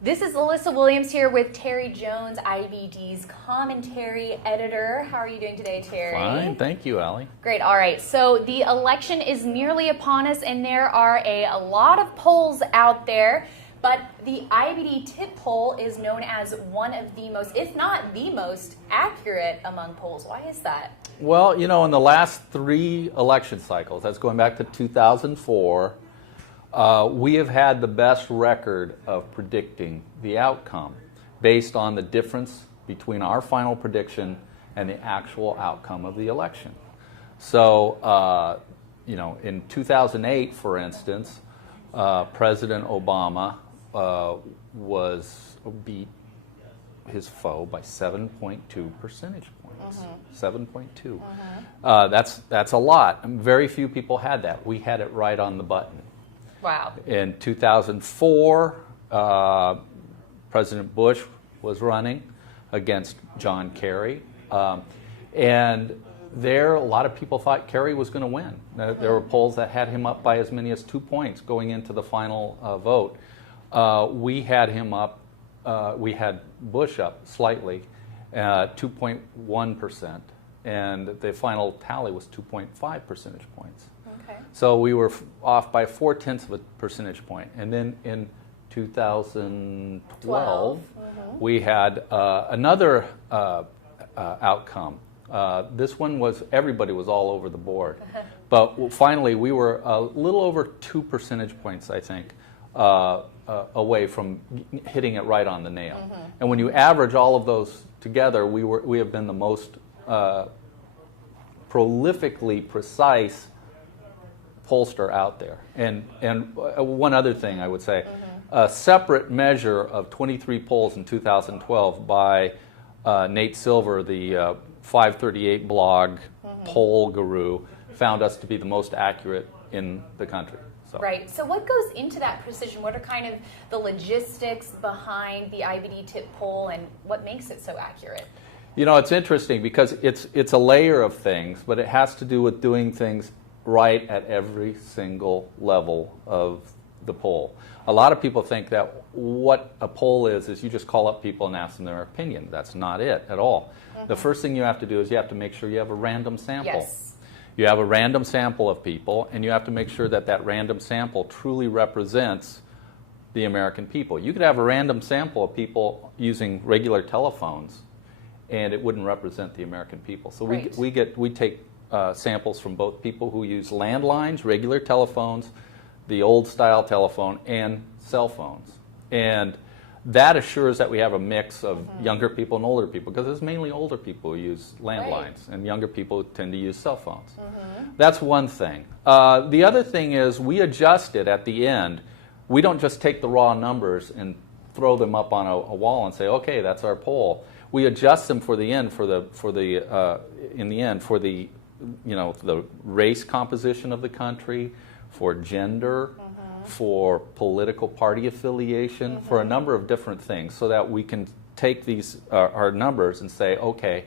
This is Alyssa Williams here with Terry Jones, IBD's commentary editor. How are you doing today, Terry? Fine, thank you, Allie. Great, all right. So the election is nearly upon us, and there are a lot of polls out there, but the IBD TIPP poll is known as one of the most, if not the most, accurate among polls. Why is that? Well, you know, in the last 3 election cycles, that's going back to 2004, we have had the best record of predicting the outcome based on the difference between our final prediction and the actual outcome of the election. So, you know, in 2008, for instance, President Obama beat his foe by 7.2 percentage points. 7.2. That's a lot. Very few people had that. We had it right on the button. Wow. In 2004, President Bush was running against John Kerry. And there, a lot of people thought Kerry was going to win. There were polls that had him up by as many as 2 points going into the final vote. We had him up, we had Bush up slightly, 2.1%. And the final tally was 2.5 percentage points. So we were off by 0.4 of a percentage point. And then in 2012, we had another outcome. This one was, everybody was all over the board. But finally, we were a little over 2 percentage points, I think, away from hitting it right on the nail. And when you average all of those together, we have been the most prolifically precise pollster out there. And one other thing I would say, a separate measure of 23 polls in 2012 by Nate Silver, the 538 blog poll guru, found us to be the most accurate in the country. So. Right. So what goes into that precision? What are kind of the logistics behind the IBD TIPP poll, and what makes it so accurate? You know, it's interesting because it's a layer of things, but it has to do with doing things right at every single level of the poll. A lot of people think that what a poll is you just call up people and ask them their opinion. That's not it at all. The first thing you have to do is you have to make sure you have a random sample. Yes. You have a random sample of people, and you have to make sure that that random sample truly represents the American people. You could have a random sample of people using regular telephones, and it wouldn't represent the American people. So right. we take samples from both people who use landlines, regular telephones, the old style telephone, and cell phones. And that assures that we have a mix of younger people and older people, because it's mainly older people who use landlines, right. and younger people tend to use cell phones. That's one thing. The other thing is we adjust it at the end. We don't just take the raw numbers and throw them up on a wall and say, okay, that's our poll. We adjust them for the end, you know, the race composition of the country, for gender, for political party affiliation, for a number of different things, so that we can take these our numbers and say, okay,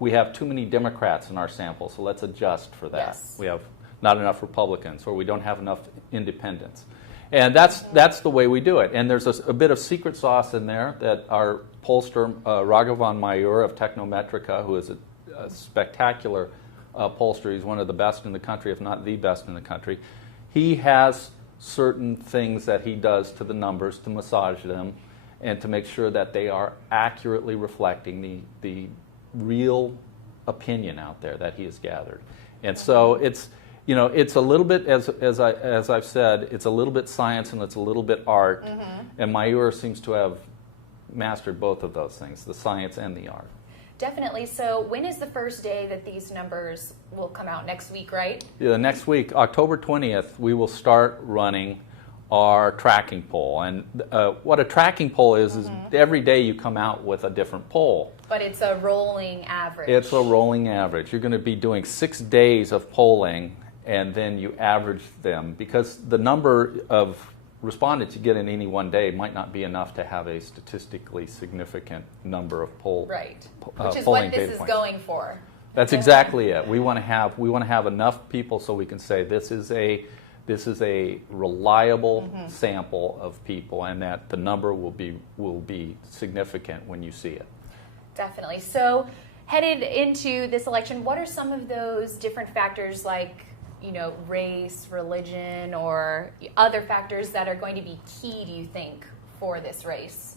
we have too many Democrats in our sample, so let's adjust for that. Yes. We have not enough Republicans, or we don't have enough independents. And that's the way we do it. And there's a bit of secret sauce in there that our pollster, Raghavan Mayur of Technometrica, who is a spectacular pollster, he's one of the best in the country, if not the best in the country. He has certain things that he does to the numbers to massage them and to make sure that they are accurately reflecting the real opinion out there that he has gathered. And so it's, you know, it's a little bit, as I've said, it's a little bit science and it's a little bit art. And Mayur seems to have mastered both of those things, the science and the art. Definitely. So when is the first day that these numbers will come out? Next week, right? Yeah, next week, October 20th, we will start running our tracking poll. And what a tracking poll is every day you come out with a different poll. But it's a rolling average. It's a rolling average. You're going to be doing 6 days of polling, and then you average them, because the number of respondents you get in any one day might not be enough to have a statistically significant number of polling right. data Which is polling what this is points. going for. That's exactly it. We want to have enough people so we can say this is a this is a reliable sample of people, and that the number will be significant when you see it. Definitely. So headed into this election, what are some of those different factors like, race, religion, or other factors that are going to be key, do you think, for this race?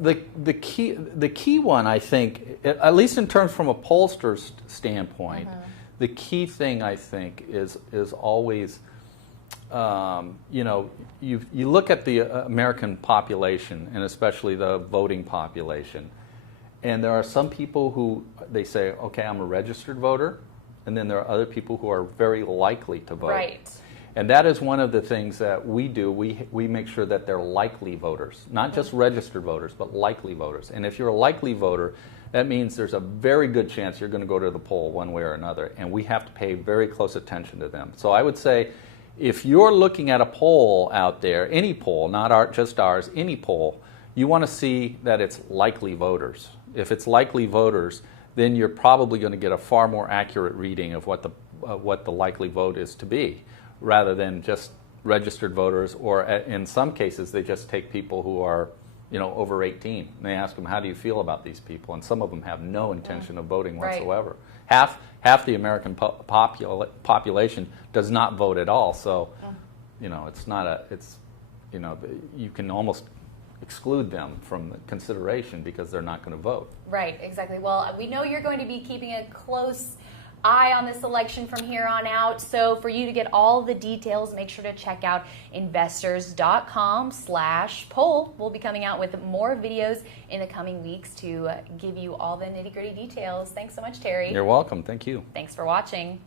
The key one, I think, at least in terms from a pollster's standpoint, the key thing, I think, is always, you look at the American population, and especially the voting population, and there are some people who, they say, okay, I'm a registered voter, and then there are other people who are very likely to vote. Right. And that is one of the things that we do. We make sure that they're likely voters, not just registered voters, but likely voters. And if you're a likely voter, that means there's a very good chance you're going to go to the poll one way or another, and we have to pay very close attention to them. So I would say, if you're looking at a poll out there, any poll, not just ours, any poll, you want to see that it's likely voters. If it's likely voters, then you're probably going to get a far more accurate reading of what the likely vote is to be, rather than just registered voters, or in some cases they just take people who are over 18, and they ask them, how do you feel about these people? And some of them have no intention of voting whatsoever. Right. Half the American population does not vote at all, so it's not you can almost exclude them from consideration because they're not going to vote. Right, exactly. Well, we know you're going to be keeping a close eye on this election from here on out. So for you to get all the details, make sure to check out investors.com/poll. We'll be coming out with more videos in the coming weeks to give you all the nitty-gritty details. Thanks so much, Terry. You're welcome. Thank you. Thanks for watching.